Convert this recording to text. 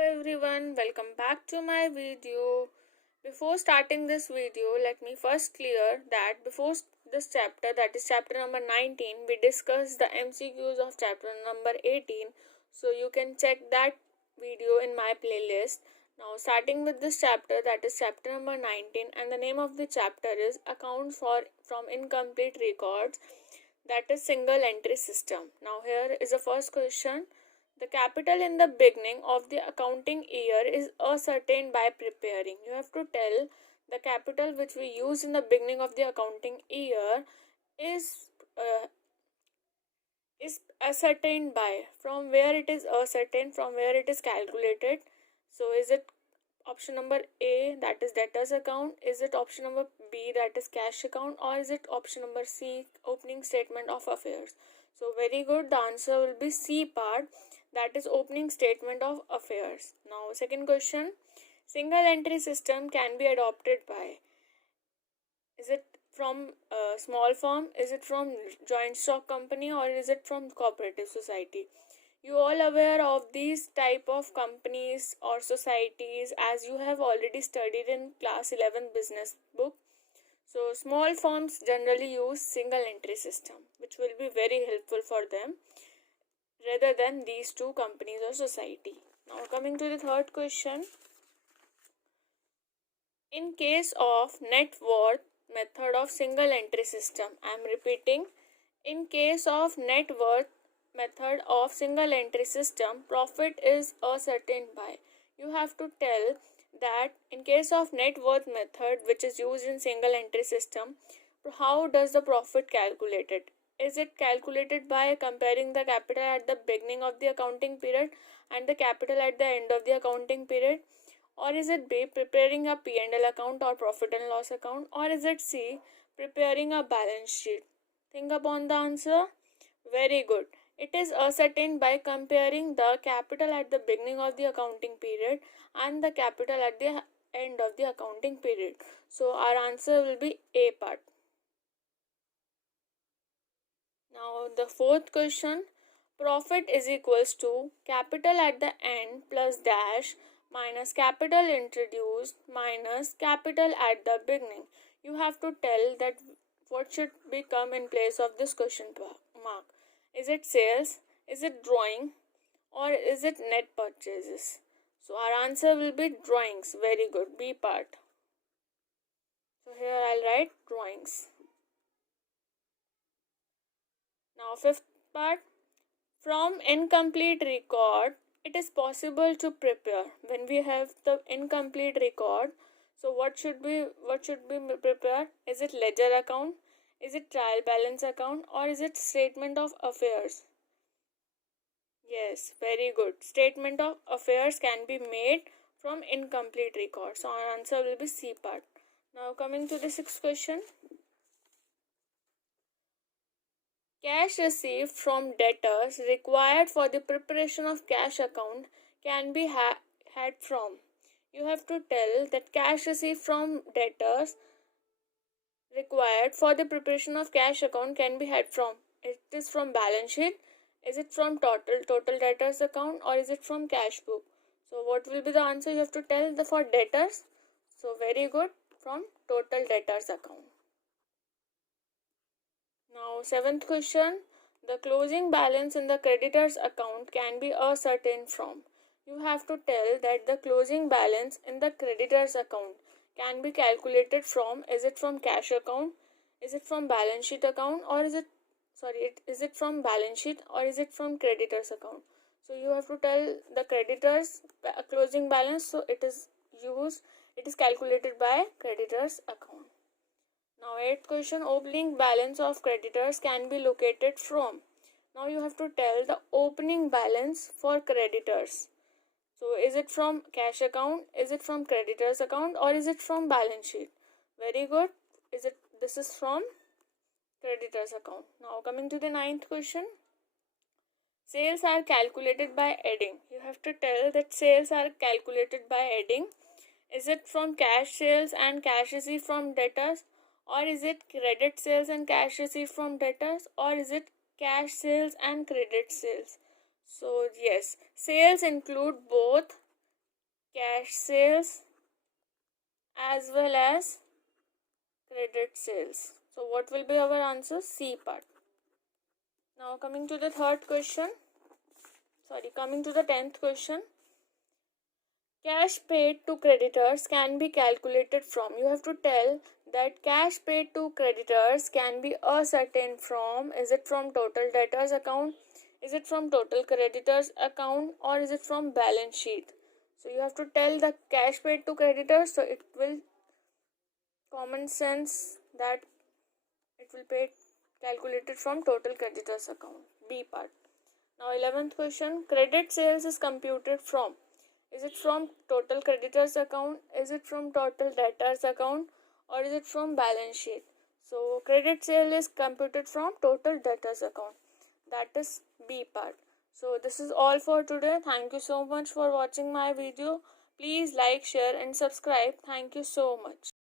Everyone, welcome back to my video. Before starting this video, let me first clear that before this chapter, that is chapter number 19, we discussed the MCQs of chapter number 18. So you can check that video in my playlist. Now starting with this chapter, that is chapter number 19, and the name of the chapter is Accounts from Incomplete Records, that is single entry system. Now here is the first question. The capital in the beginning of the accounting year is ascertained by preparing. You have to tell the capital which we use in the beginning of the accounting year is uh, is ascertained by, from where it is ascertained, from where it is calculated. So is it option number A, that is debtors account? Is it option number B, that is cash account? Or is it option number C, opening statement of affairs? So very good, the answer will be C part, that is opening statement of affairs. Now second question, single entry system can be adopted by, is it from a small firm, is it from joint stock company, or is it from cooperative society? You all aware of these type of companies or societies as you have already studied in class 11 business book. So small firms generally use single entry system, which will be very helpful for them rather than these two companies or society. Now coming to the third question. In case of net worth method of single entry system, I am repeating, in case of net worth method of single entry system, profit is ascertained by. You have to tell that in case of net worth method which is used in single entry system, how does the profit calculated? Is it calculated by comparing the capital at the beginning of the accounting period and the capital at the end of the accounting period? Or is it B, preparing a P&L account or profit and loss account? Or is it C, preparing a balance sheet? Think upon the answer. Very good. It is ascertained by comparing the capital at the beginning of the accounting period and the capital at the end of the accounting period. So our answer will be A part. Now the fourth question, profit is equals to capital at the end plus dash minus capital introduced minus capital at the beginning. You have to tell that what should become in place of this question mark. Is it sales, is it drawing, or is it net purchases? So our answer will be drawings. Very good, B part. So here I'll write drawings. Now fifth part, from incomplete record it is possible to prepare. When we have the incomplete record, so what should be prepared? Is it ledger account, is it trial balance account, or is it statement of affairs? Yes, very good. Statement of affairs can be made from incomplete record. So our answer will be C part. Now coming to the sixth question. Cash received from debtors required for the preparation of cash account can be had from. You have to tell that cash received from debtors required for the preparation of cash account can be had from. It is from balance sheet. Is it from total debtors account, or is it from cash book? So what will be the answer? You have to tell the for debtors. So very good, from total debtors account. Now seventh question, the closing balance in the creditor's account can be ascertained from. You have to tell that the closing balance in the creditor's account can be calculated from, is it from cash account, is it from balance sheet account, or is it from balance sheet, or is it from creditor's account? So you have to tell the creditor's closing balance, so it is calculated by creditor's account. Now 8th question, opening balance of creditors can be located from. Now you have to tell the opening balance for creditors. So is it from cash account, is it from creditors account, or is it from balance sheet? Very good. This is from creditors account. Now coming to the 9th question. Sales are calculated by adding. You have to tell that sales are calculated by adding. Is it from cash sales and cash received from debtors? Or is it credit sales and cash received from debtors? Or is it cash sales and credit sales? So yes, sales include both cash sales as well as credit sales. So what will be our answer? C part. Now coming to the 10th question. Cash paid to creditors can be calculated from. You have to tell that cash paid to creditors can be ascertained from. Is it from total debtors account? Is it from total creditors account? Or is it from balance sheet? So you have to tell the cash paid to creditors. So it will common sense that it will be calculated from total creditors account. B part. Now 11th question. Credit sales is computed from. Is it from total creditors account? Is it from total debtors account? Or is it from balance sheet? So credit sale is computed from total debtors account. That is B part. So this is all for today. Thank you so much for watching my video. Please like, share and subscribe. Thank you so much.